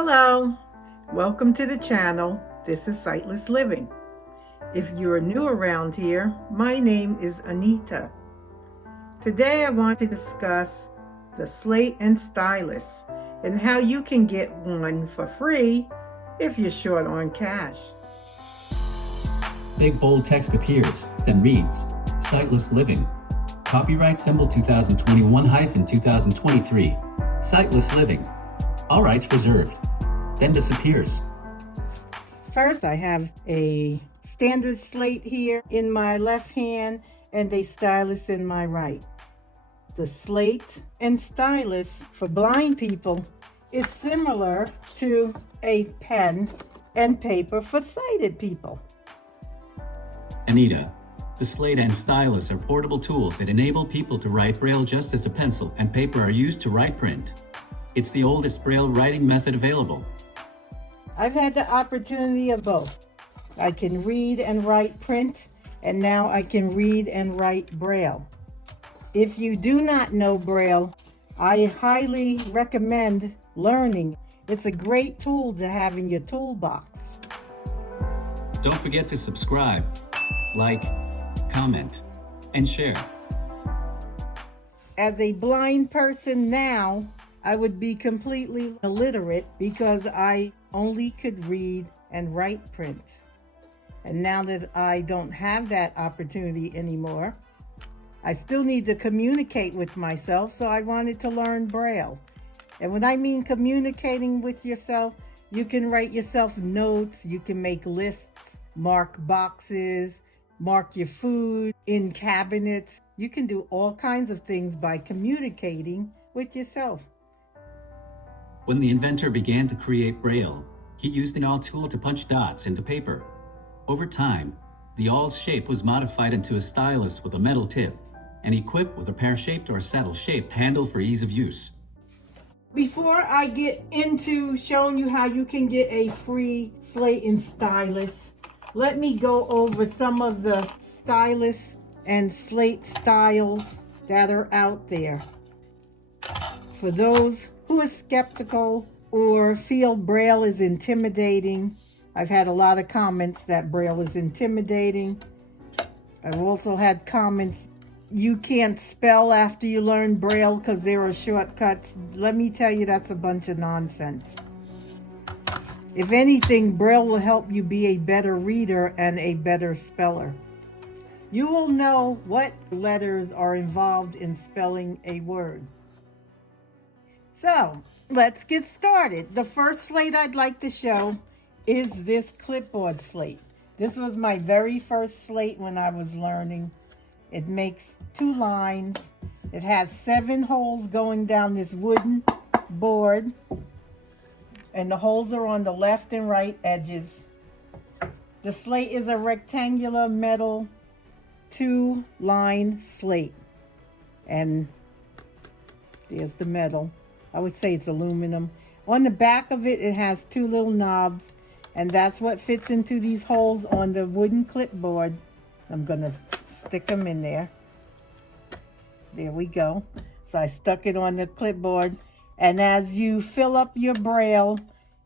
Hello, welcome to the channel. This is Sightless Living. If you're new around here, my name is Anita. Today I want to discuss the Slate and Stylus and how you can get one for free if you're short on cash. Big bold text appears, then reads, Sightless Living. Copyright symbol 2021-2023. Sightless Living. All rights reserved. Then disappears. First, I have a standard slate here in my left hand and a stylus in my right. The Slate and Stylus for blind people is similar to a pen and paper for sighted people. Anita, the Slate and Stylus are portable tools that enable people to write Braille just as a pencil and paper are used to write print. It's the oldest Braille writing method available. I've had the opportunity of both. I can read and write print, and now I can read and write Braille. If you do not know Braille, I highly recommend learning. It's a great tool to have in your toolbox. Don't forget to subscribe, like, comment, and share. As a blind person now, I would be completely illiterate because I only could read and write print. And now that I don't have that opportunity anymore, I still need to communicate with myself, so I wanted to learn Braille. And when I mean communicating with yourself, you can write yourself notes, you can make lists, mark boxes, mark your food in cabinets. You can do all kinds of things by communicating with yourself. When the inventor began to create Braille, he used an awl tool to punch dots into paper. Over time, the awl's shape was modified into a stylus with a metal tip and equipped with a pear-shaped or saddle-shaped handle for ease of use. Before I get into showing you how you can get a free Slate and Stylus, let me go over some of the stylus and slate styles that are out there. For those who are skeptical or feel Braille is intimidating, I've had a lot of comments that Braille is intimidating. I've also had comments, you can't spell after you learn Braille because there are shortcuts. Let me tell you, that's a bunch of nonsense. If anything, Braille will help you be a better reader and a better speller. You will know what letters are involved in spelling a word. So, let's get started. The first slate I'd like to show is this clipboard slate. This was my very first slate when I was learning. It makes 2 lines. It has 7 holes going down this wooden board, and the holes are on the left and right edges. The slate is a rectangular metal 2-line slate, and there's the metal. I would say it's aluminum. On the back of it, it has 2 little knobs, and that's what fits into these holes on the wooden clipboard. I'm gonna stick them in there. There we go. So I stuck it on the clipboard, and as you fill up your Braille,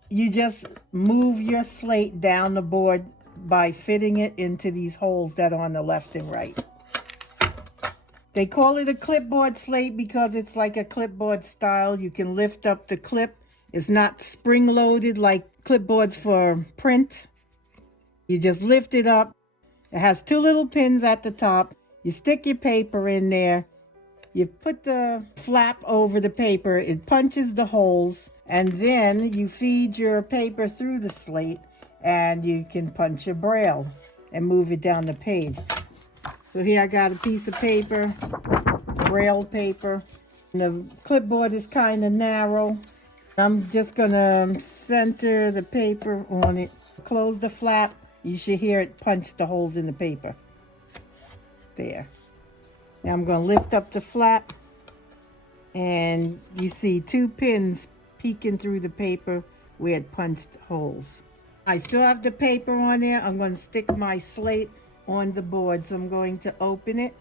you just move your slate down the board by fitting it into these holes that are on the left and right. They call it a clipboard slate because it's like a clipboard style. You can lift up the clip. It's not spring-loaded like clipboards for print. You just lift it up. It has 2 little pins at the top. You stick your paper in there. You put the flap over the paper. It punches the holes. And then you feed your paper through the slate, and you can punch your Braille and move it down the page. So here I got a piece of paper, Braille paper. The clipboard is kind of narrow. I'm just gonna center the paper on it. Close the flap. You should hear it punch the holes in the paper. There. Now I'm gonna lift up the flap, and you see 2 pins peeking through the paper where it punched holes. I still have the paper on there. I'm gonna stick my slate on the board, so I'm going to open it.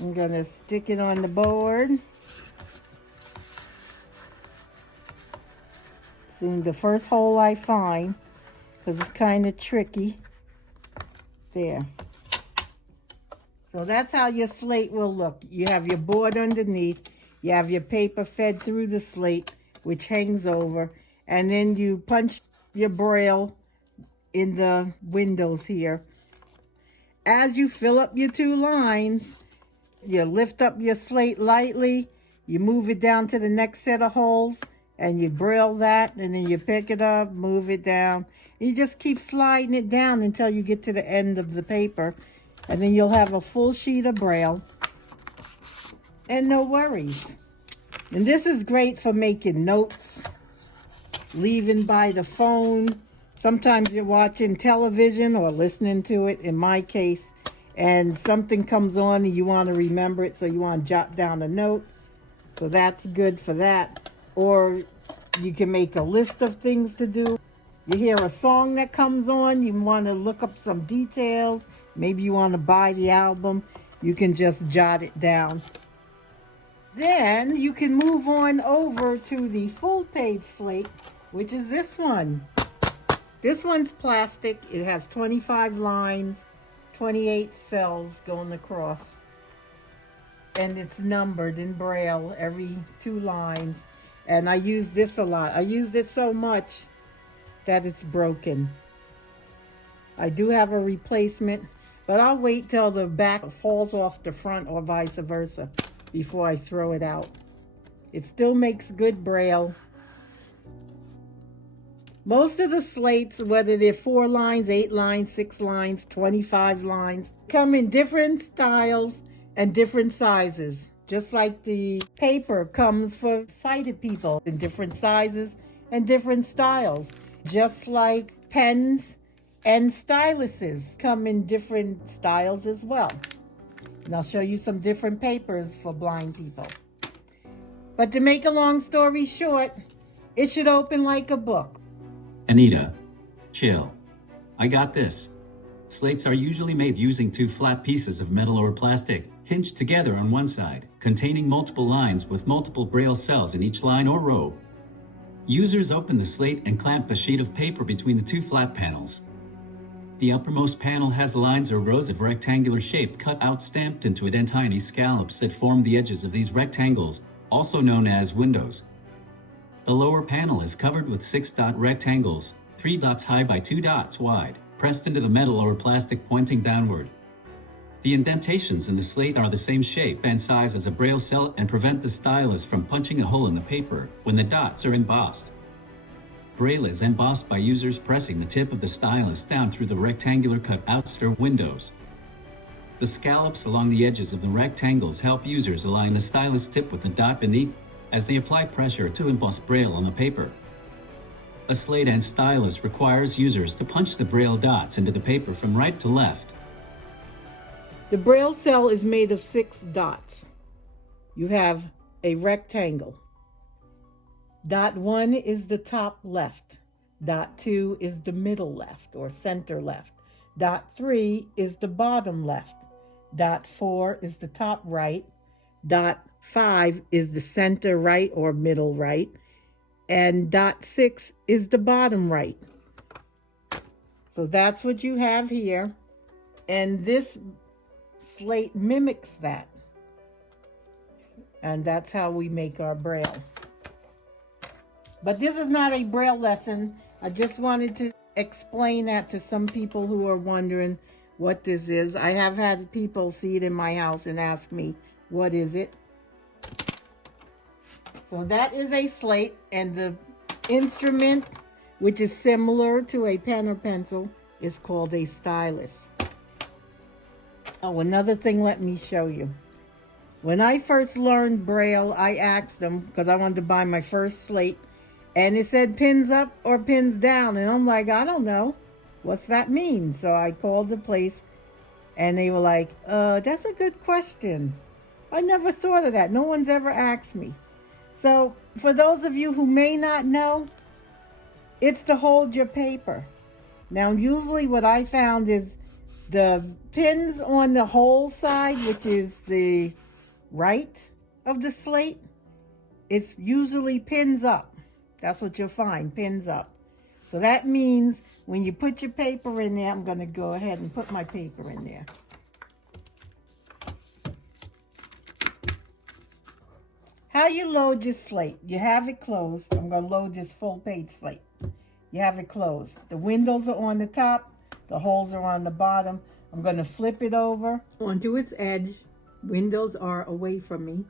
I'm gonna stick it on the board. Doing the first hole I find, because it's kind of tricky. There. So that's how your slate will look. You have your board underneath. You have your paper fed through the slate, which hangs over. And then you punch your Braille in the windows here. As you fill up your 2 lines, you lift up your slate lightly. You move it down to the next set of holes. And you Braille that. And then you pick it up, move it down. You just keep sliding it down until you get to the end of the paper. And then you'll have a full sheet of Braille. And no worries. And this is great for making notes, leaving by the phone. Sometimes you're watching television or listening to it, in my case, and something comes on and you want to remember it, so you want to jot down a note. So that's good for that. Or you can make a list of things to do. You hear a song that comes on, you want to look up some details. Maybe you want to buy the album. You can just jot it down. Then you can move on over to the full page slate, which is this one. This one's plastic. It has 25 lines, 28 cells going across. And it's numbered in Braille every 2 lines. And I use this a lot. I used it so much that it's broken. I do have a replacement, but I'll wait till the back falls off the front or vice versa before I throw it out. It still makes good Braille. Most of the slates, whether they're 4 lines, 8 lines, 6 lines, 25 lines, come in different styles and different sizes. Just like the paper comes for sighted people in different sizes and different styles. Just like pens and styluses come in different styles as well. And I'll show you some different papers for blind people. But to make a long story short, it should open like a book. Anita, chill. I got this. Slates are usually made using 2 flat pieces of metal or plastic, hinged together on one side, containing multiple lines with multiple Braille cells in each line or row. Users open the slate and clamp a sheet of paper between the 2 flat panels. The uppermost panel has lines or rows of rectangular shape cut out stamped into it and tiny scallops that form the edges of these rectangles, also known as windows. The lower panel is covered with 6-dot rectangles, 3 dots high by 2 dots wide, pressed into the metal or plastic pointing downward. The indentations in the slate are the same shape and size as a Braille cell and prevent the stylus from punching a hole in the paper when the dots are embossed. Braille is embossed by users pressing the tip of the stylus down through the rectangular cutouts or windows. The scallops along the edges of the rectangles help users align the stylus tip with the dot beneath as they apply pressure to emboss Braille on the paper. A Slate and Stylus requires users to punch the Braille dots into the paper from right to left. The Braille cell is made of 6 dots. You have a rectangle. Dot 1 is the top left. Dot 2 is the middle left or center left. Dot 3 is the bottom left. Dot 4 is the top right. Dot 5 is the center right or middle right. And dot 6 is the bottom right. So that's what you have here. And this slate mimics that. And that's how we make our Braille. But this is not a Braille lesson. I just wanted to explain that to some people who are wondering what this is. I have had people see it in my house and ask me, what is it? So that is a slate, and the instrument, which is similar to a pen or pencil, is called a stylus. Oh, another thing, let me show you. When I first learned Braille, I asked them, because I wanted to buy my first slate, and it said pins up or pins down. And I'm like, I don't know. What's that mean? So I called the place, and they were like, that's a good question. I never thought of that. No one's ever asked me. So for those of you who may not know, it's to hold your paper. Now, usually what I found is the pins on the whole side, which is the right of the slate, it's usually pins up. That's what you'll find, pins up. So that means when you put your paper in there, I'm going to go ahead and put my paper in there. How you load your slate? You have it closed. I'm going to load this full page slate. You have it closed. The windows are on the top. The holes are on the bottom. I'm going to flip it over onto its edge. Windows are away from me.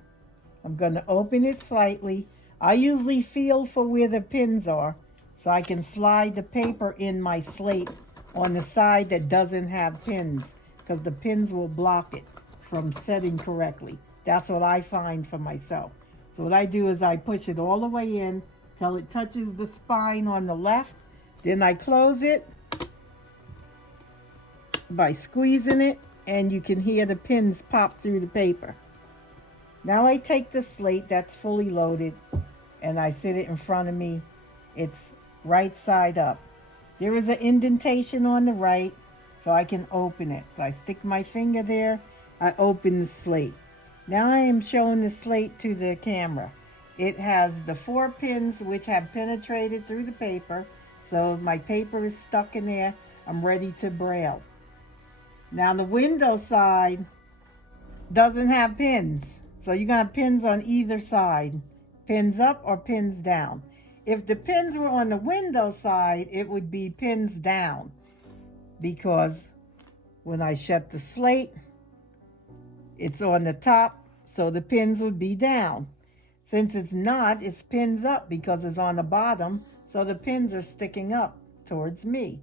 I'm going to open it slightly. I usually feel for where the pins are so I can slide the paper in my slate on the side that doesn't have pins, because the pins will block it from setting correctly. That's what I find for myself. So what I do is I push it all the way in till it touches the spine on the left. Then I close it by squeezing it, and you can hear the pins pop through the paper. Now I take the slate that's fully loaded and I sit it in front of me. It's right side up. There is an indentation on the right, so I can open it. So I stick my finger there, I open the slate. Now I am showing the slate to the camera. It has the 4 pins which have penetrated through the paper, so my paper is stuck in there. I'm ready to braille. Now the window side doesn't have pins, so you're gonna have pins on either side, pins up or pins down. If the pins were on the window side, it would be pins down, because when I shut the slate, it's on the top, so the pins would be down. Since it's not, it's pins up because it's on the bottom, so the pins are sticking up towards me.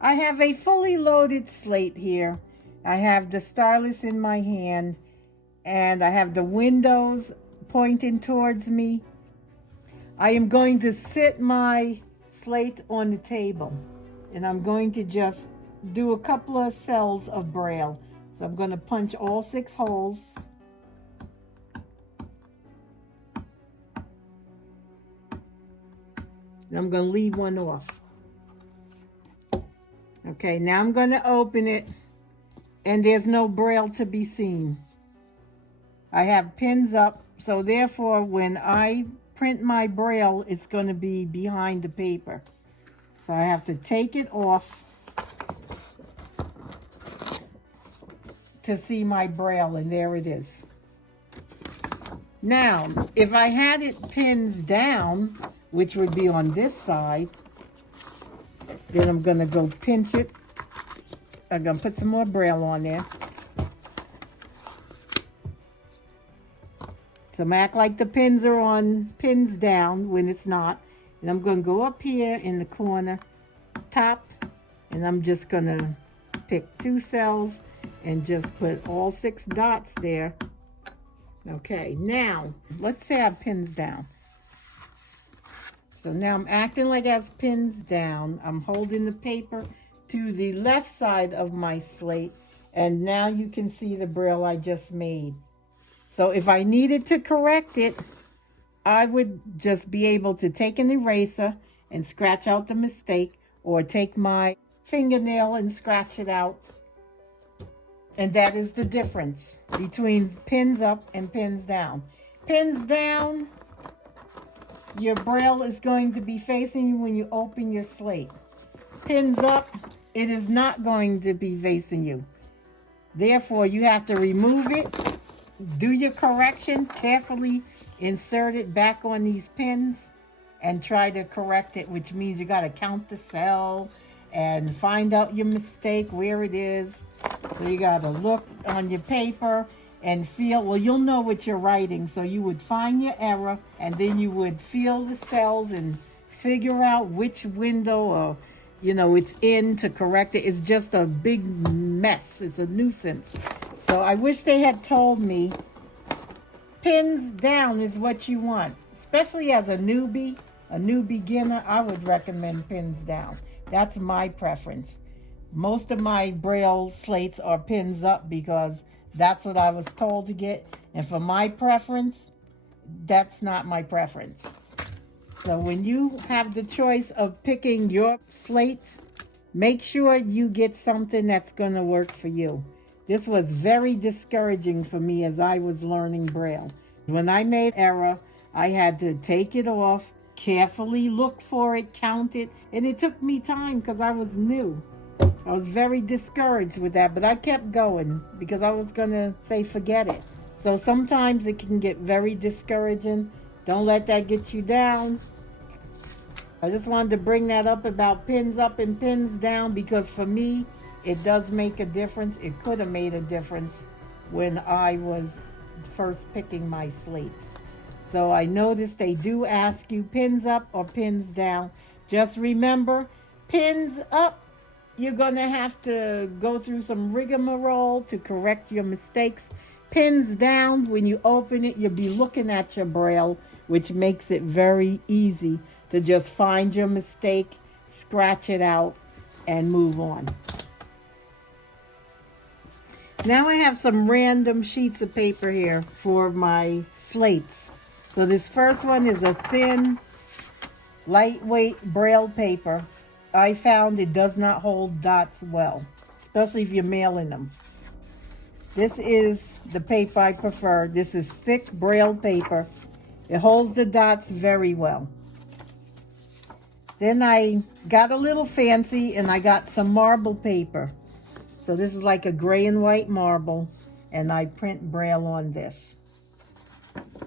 I have a fully loaded slate here. I have the stylus in my hand, and I have the windows pointing towards me. I am going to sit my slate on the table, and I'm going to just do a couple of cells of braille. So I'm going to punch all 6 holes. And I'm going to leave one off. Okay, now I'm going to open it, and there's no braille to be seen. I have pins up, so therefore when I print my braille, it's going to be behind the paper. So I have to take it off to see my braille, and there it is. Now, if I had it pins down, which would be on this side, then I'm going to go pinch it. I'm going to put some more braille on there. So I'm act like the pins are on pins down when it's not. And I'm going to go up here in the corner, top, and I'm just going to pick 2 cells and just put all 6 dots there. Okay, now, let's say I have pins down. So now I'm acting like I have pins down. I'm holding the paper to the left side of my slate, and now you can see the braille I just made. So if I needed to correct it, I would just be able to take an eraser and scratch out the mistake, or take my fingernail and scratch it out. And that is the difference between pins up and pins down. Pins down, your braille is going to be facing you when you open your slate. Pins up, it is not going to be facing you. Therefore, you have to remove it, do your correction, carefully insert it back on these pins, and try to correct it, which means you got to count the cell and find out your mistake, where it is. So you got to look on your paper and feel, well, you'll know what you're writing, so you would find your error, and then you would feel the cells and figure out which window or, it's in to correct it. It's just a big mess. It's a nuisance. So I wish they had told me pins down is what you want. Especially as a newbie, a new beginner, I would recommend pins down. That's my preference. Most of my braille slates are pins up because that's what I was told to get. And for my preference, that's not my preference. So when you have the choice of picking your slate, make sure you get something that's going to work for you. This was very discouraging for me as I was learning braille. When I made error, I had to take it off, carefully look for it, count it, and it took me time because I was new. I was very discouraged with that, but I kept going because I was going to say forget it. So sometimes it can get very discouraging. Don't let that get you down. I just wanted to bring that up about pins up and pins down because for me, it does make a difference. It could have made a difference when I was first picking my slates. So I noticed they do ask you pins up or pins down. Just remember, pins up, you're going to have to go through some rigmarole to correct your mistakes. Pins down, when you open it, you'll be looking at your Braille, which makes it very easy to just find your mistake, scratch it out, and move on. Now I have some random sheets of paper here for my slates. So this first one is a thin, lightweight Braille paper. I found it does not hold dots well, especially if you're mailing them. This is the paper I prefer. This is thick Braille paper. It holds the dots very well. Then I got a little fancy and I got some marble paper. So this is like a gray and white marble, and I print Braille on this.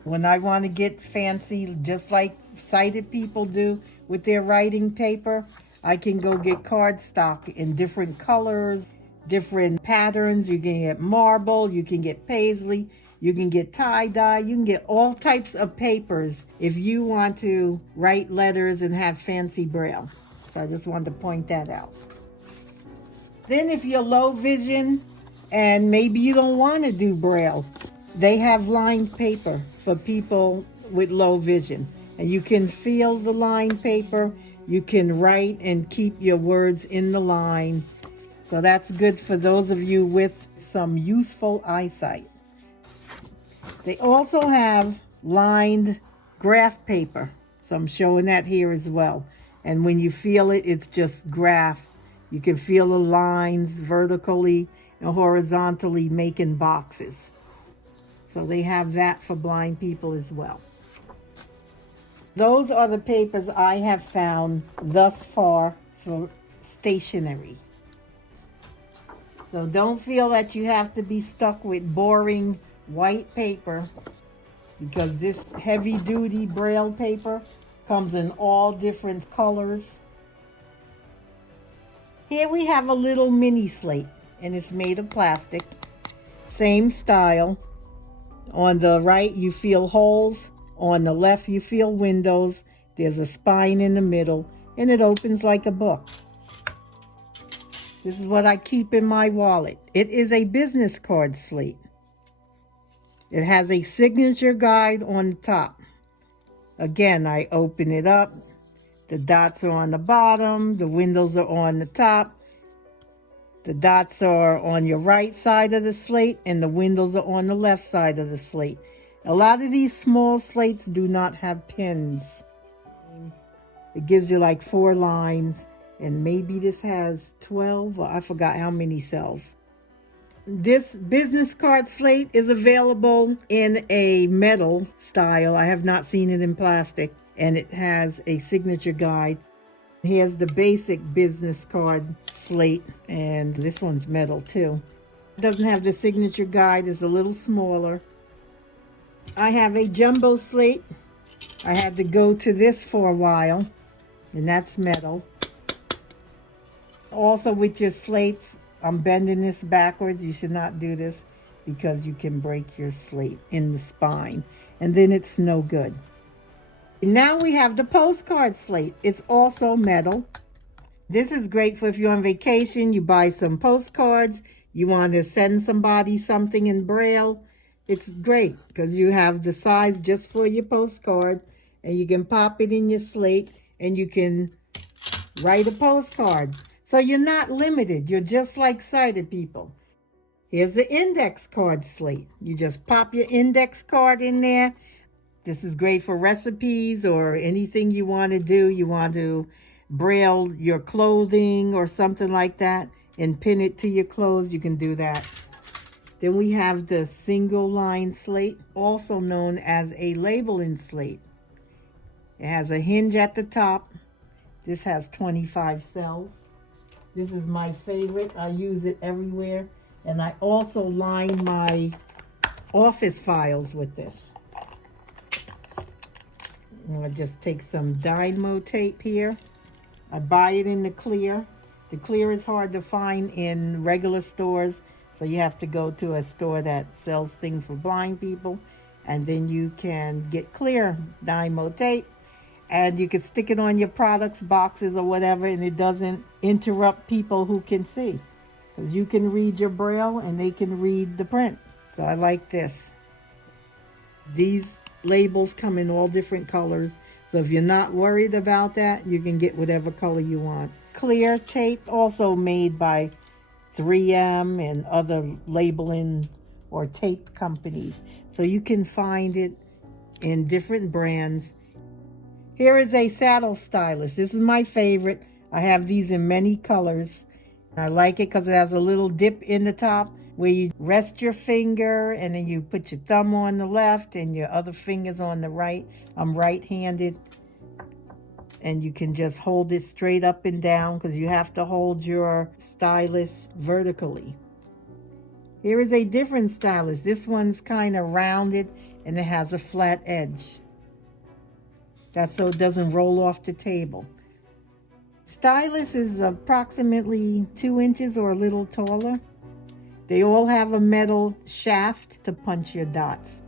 When I want to get fancy, just like sighted people do with their writing paper, I can go get cardstock in different colors, different patterns. You can get marble, you can get paisley, you can get tie-dye, you can get all types of papers if you want to write letters and have fancy Braille. So I just wanted to point that out. Then if you're low vision and maybe you don't want to do Braille, they have lined paper for people with low vision. And you can feel the lined paper. You can write and keep your words in the line. So that's good for those of you with some useful eyesight. They also have lined graph paper. So I'm showing that here as well. And when you feel it, it's just graphs. You can feel the lines vertically and horizontally making boxes. So they have that for blind people as well. Those are the papers I have found thus far for stationery. So don't feel that you have to be stuck with boring white paper, because this heavy-duty Braille paper comes in all different colors. Here we have a little mini slate, and it's made of plastic. Same style. On the right, you feel holes. On the left, you feel windows. There's a spine in the middle, and it opens like a book. This is what I keep in my wallet. It is a business card slate. It has a signature guide on the top. Again, I open it up. The dots are on the bottom. The windows are on the top. The dots are on your right side of the slate, and the windows are on the left side of the slate. A lot of these small slates do not have pins. It gives you like 4 lines, and maybe this has 12, or I forgot how many cells. This business card slate is available in a metal style. I have not seen it in plastic, and it has a signature guide. Here's the basic business card slate, and this one's metal too. It doesn't have the signature guide, it's a little smaller. I have a jumbo slate. I had to go to this for a while, and that's metal. Also with your slates, I'm bending this backwards. You should not do this because you can break your slate in the spine, and then it's no good. Now we have the postcard slate. It's also metal. This is great for if you're on vacation, you buy some postcards, you want to send somebody something in Braille. It's great because you have the size just for your postcard, and you can pop it in your slate and you can write a postcard. So you're not limited. You're just like sighted people. Here's the index card slate. You just pop your index card in there. This is great for recipes or anything you want to do. You want to Braille your clothing or something like that and pin it to your clothes. You can do that. Then we have the single line slate, also known as a labeling slate. It has a hinge at the top. This has 25 cells. This is my favorite. I use it everywhere. And I also line my office files with this. I'm gonna just take some dynamo tape here. I buy it in the clear. The clear is hard to find in regular stores, so you have to go to a store that sells things for blind people, and then you can get clear dynamo tape, and you can stick it on your products, boxes, or whatever, and it doesn't interrupt people who can see, because you can read your Braille and they can read the print. So I like this. These labels come in all different colors, so if you're not worried about that, you can get whatever color you want. Clear tape, also made by 3M and other labeling or tape companies, so you can find it in different brands. Here is a saddle stylus. This is my favorite. I have these in many colors. I like it because it has a little dip in the top where you rest your finger, and then you put your thumb on the left and your other fingers on the right. I'm right-handed, and you can just hold it straight up and down because you have to hold your stylus vertically. Here is a different stylus. This one's kind of rounded and it has a flat edge. That's so it doesn't roll off the table. Stylus is approximately 2 inches or a little taller. They all have a metal shaft to punch your dots.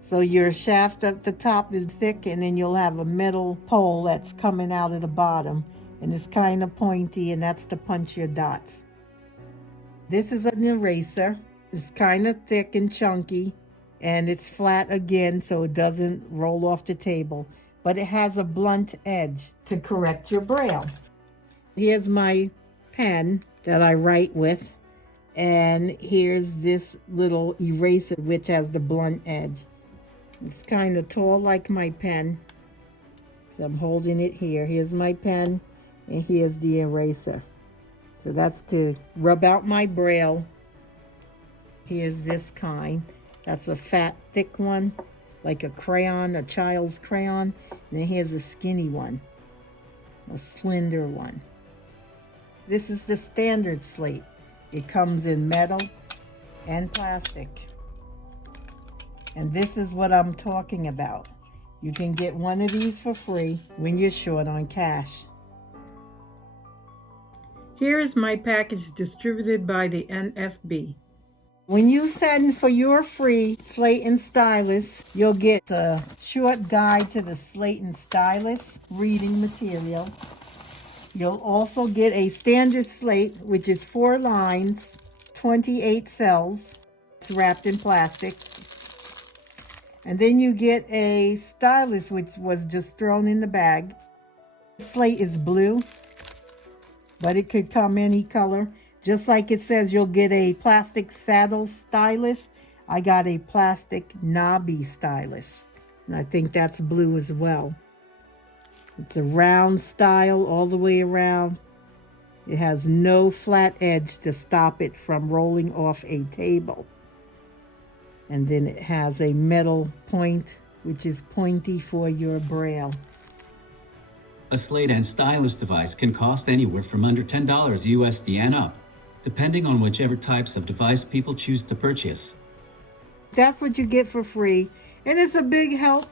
So your shaft at the top is thick, and then you'll have a metal pole that's coming out of the bottom, and it's kind of pointy, and that's to punch your dots. This is an eraser. It's kind of thick and chunky, and it's flat again, so it doesn't roll off the table, but it has a blunt edge to correct your Braille. Here's my pen that I write with. And here's this little eraser, which has the blunt edge. It's kind of tall like my pen. So I'm holding it here. Here's my pen, and here's the eraser. So that's to rub out my Braille. Here's this kind. That's a fat, thick one, like a crayon, a child's crayon. And then here's a skinny one, a slender one. This is the standard slate. It comes in metal and plastic. And this is what I'm talking about. You can get one of these for free when you're short on cash. Here is my package distributed by the NFB. When you send for your free Slate and Stylus, you'll get a short guide to the Slate and Stylus reading material. You'll also get a standard slate, which is 4 lines, 28 cells. It's wrapped in plastic. And then you get a stylus, which was just thrown in the bag. The slate is blue, but it could come any color. Just like it says you'll get a plastic saddle stylus, I got a plastic knobby stylus. And I think that's blue as well. It's a round style all the way around. It has no flat edge to stop it from rolling off a table. And then it has a metal point, which is pointy for your Braille. A Slate and Stylus device can cost anywhere from under $10 USD and up, depending on whichever types of device people choose to purchase. That's what you get for free, and it's a big help.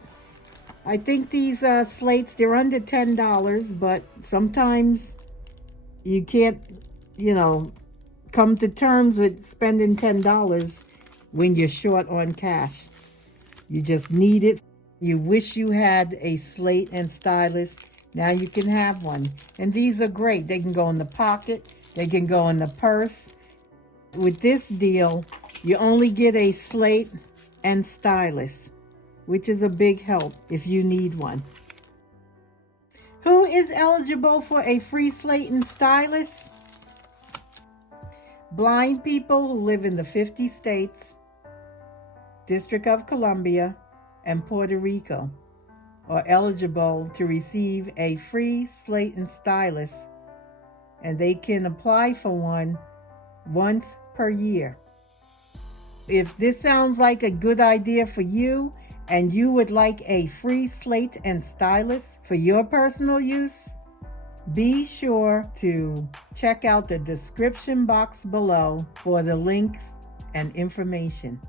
I think these slates, they're under $10, but sometimes you can't, come to terms with spending $10 when you're short on cash. You just need it. You wish you had a Slate and Stylus. Now you can have one. And these are great. They can go in the pocket. They can go in the purse. With this deal, you only get a Slate and Stylus, which is a big help if you need one. Who is eligible for a free Slate and Stylus? Blind people who live in the 50 states, District of Columbia, and Puerto Rico are eligible to receive a free Slate and Stylus, and they can apply for one once per year. If this sounds like a good idea for you and you would like a free Slate and Stylus for your personal use, be sure to check out the description box below for the links and information.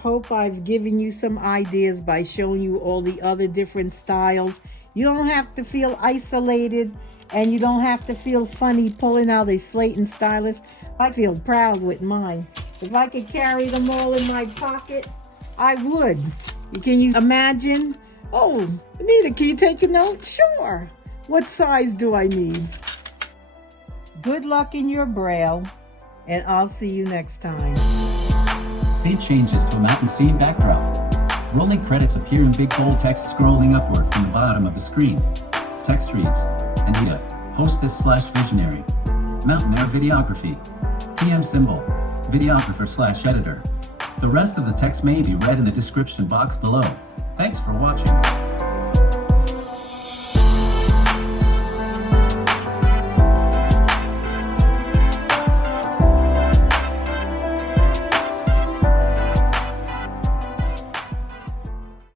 Hope I've given you some ideas by showing you all the other different styles. You don't have to feel isolated and you don't have to feel funny pulling out a Slate and Stylus. I feel proud with mine. If I could carry them all in my pocket, I would. Can you imagine? Oh, Anita, can you take a note? Sure. What size do I need? Good luck in your Braille, and I'll see you next time. Scene changes to a mountain scene backdrop. Rolling credits appear in big bold text scrolling upward from the bottom of the screen. Text reads, Anita, hostess/visionary. Mountain Air Videography. TM symbol, videographer/editor. The rest of the text may be read in the description box below. Thanks for watching.